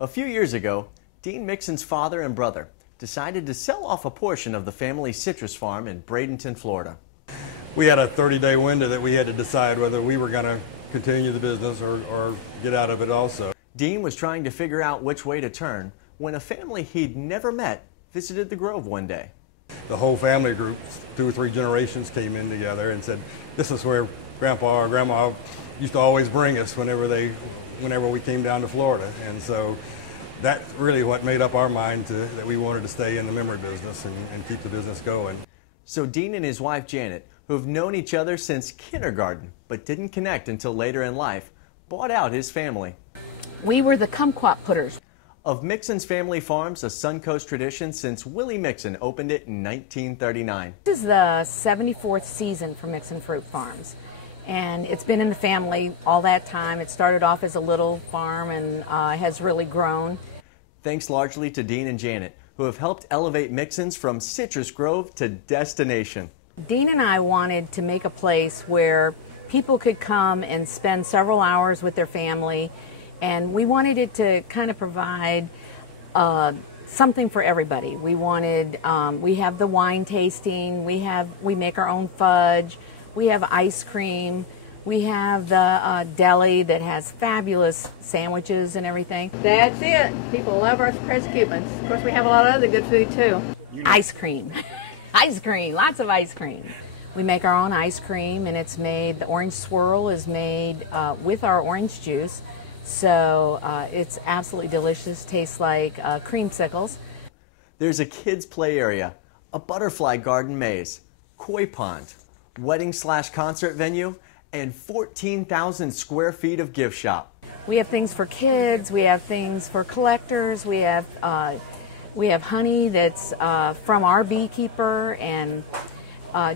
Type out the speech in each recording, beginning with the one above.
A few years ago, Dean Mixon's father and brother decided to sell off a portion of the family's citrus farm in Bradenton, Florida. We had a 30-day window that we had to decide whether we were going to continue the business or get out of it also. Dean was trying to figure out which way to turn when a family he'd never met visited the grove one day. The whole family group, 2 or 3 generations, came in together and said, this is where Grandpa or Grandma used to always bring us whenever we came down to Florida. And so that's really what made up our mind that we wanted to stay in the memory business and keep the business going. So Dean and his wife Janet, who have known each other since kindergarten but didn't connect until later in life, bought out his family. We were the kumquat putters. Of Mixon's family farms, a Suncoast tradition since Willie Mixon opened it in 1939. This is the 74th season for Mixon Fruit Farms, and it's been in the family all that time. It started off as a little farm and has really grown. Thanks largely to Dean and Janet, who have helped elevate Mixon's from citrus grove to destination. Dean and I wanted to make a place where people could come and spend several hours with their family, and we wanted it to kind of provide something for everybody. We wanted, we have the wine tasting, we make our own fudge, we have ice cream, we have the deli that has fabulous sandwiches and everything. That's it. People love our pressed Cubans. Of course, we have a lot of other good food too. Ice cream. Ice cream, lots of ice cream. We make our own ice cream, and it's made, the orange swirl is made with our orange juice. So it's absolutely delicious, tastes like creamsicles. There's a kids' play area, a butterfly garden maze, koi pond, wedding/concert venue, and 14,000 square feet of gift shop. We have things for kids, we have things for collectors, we have honey that's from our beekeeper, and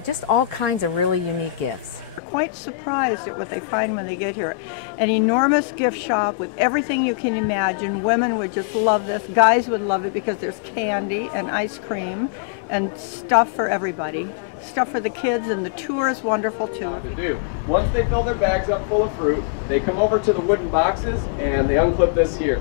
just all kinds of really unique gifts. They're quite surprised at what they find when they get here. An enormous gift shop with everything you can imagine. Women would just love this. Guys would love it because there's candy and ice cream and stuff for everybody. Stuff for the kids, and the tour is wonderful too. Once they fill their bags up full of fruit, they come over to the wooden boxes and they unclip this here.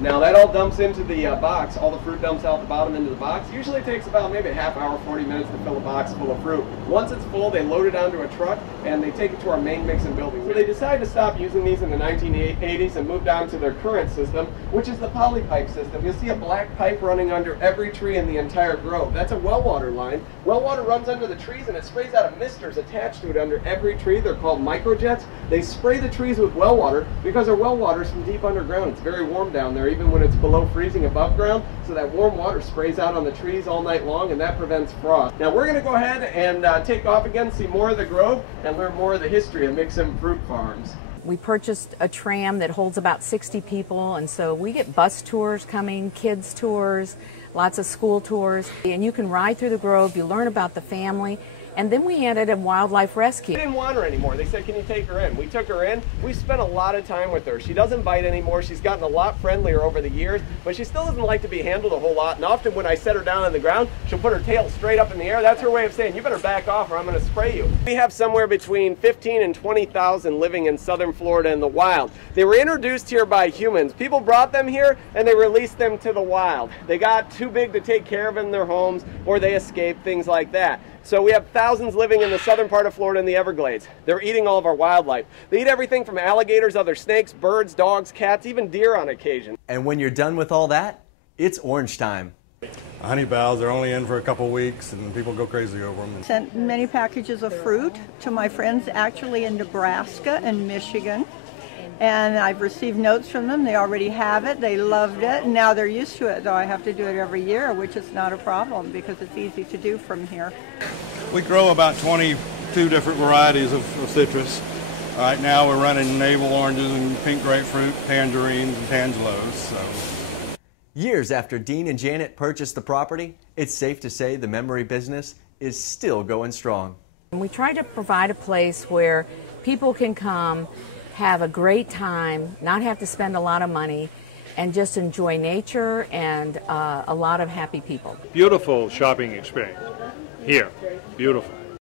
Now that all dumps into the box, all the fruit dumps out the bottom into the box. Usually it takes about maybe a half hour, 40 minutes to fill a box full of fruit. Once it's full, they load it onto a truck and they take it to our main Mixon building. So they decided to stop using these in the 1980s and moved on to their current system, which is the poly pipe system. You'll see a black pipe running under every tree in the entire grove. That's a well water line. Well water runs under the trees and it sprays out of misters attached to it under every tree. They're called microjets. They spray the trees with well water because our well water is from deep underground. It's very warm down there, even when it's below freezing above ground, so that warm water sprays out on the trees all night long, and that prevents frost. Now we're going to go ahead and take off again, see more of the grove, and learn more of the history of Mixon Fruit Farms. We purchased a tram that holds about 60 people, and so we get bus tours coming, kids tours, lots of school tours, and you can ride through the grove, you learn about the family. And then we added a wildlife rescue. We didn't want her anymore. They said, can you take her in? We took her in. We spent a lot of time with her. She doesn't bite anymore. She's gotten a lot friendlier over the years, but she still doesn't like to be handled a whole lot. And often when I set her down on the ground, she'll put her tail straight up in the air. That's her way of saying, you better back off or I'm going to spray you. We have somewhere between 15 and 20,000 living in southern Florida in the wild. They were introduced here by humans. People brought them here and they released them to the wild. They got too big to take care of in their homes, or they escaped, things like that. So we have thousands living in the southern part of Florida in the Everglades. They're eating all of our wildlife. They eat everything from alligators, other snakes, birds, dogs, cats, even deer on occasion. And when you're done with all that, it's orange time. Honey boughs are only in for a couple weeks and people go crazy over them. Sent many packages of fruit to my friends actually in Nebraska and Michigan. And I've received notes from them. They already have it. They loved it. And now they're used to it, though I have to do it every year, which is not a problem because it's easy to do from here. We grow about 22 different varieties of citrus. Right now we're running navel oranges and pink grapefruit, tangerines, and tangelos. So. Years after Dean and Janet purchased the property, it's safe to say the memory business is still going strong. We try to provide a place where people can come, have a great time, not have to spend a lot of money, and just enjoy nature and a lot of happy people. Beautiful shopping experience here. Beautiful.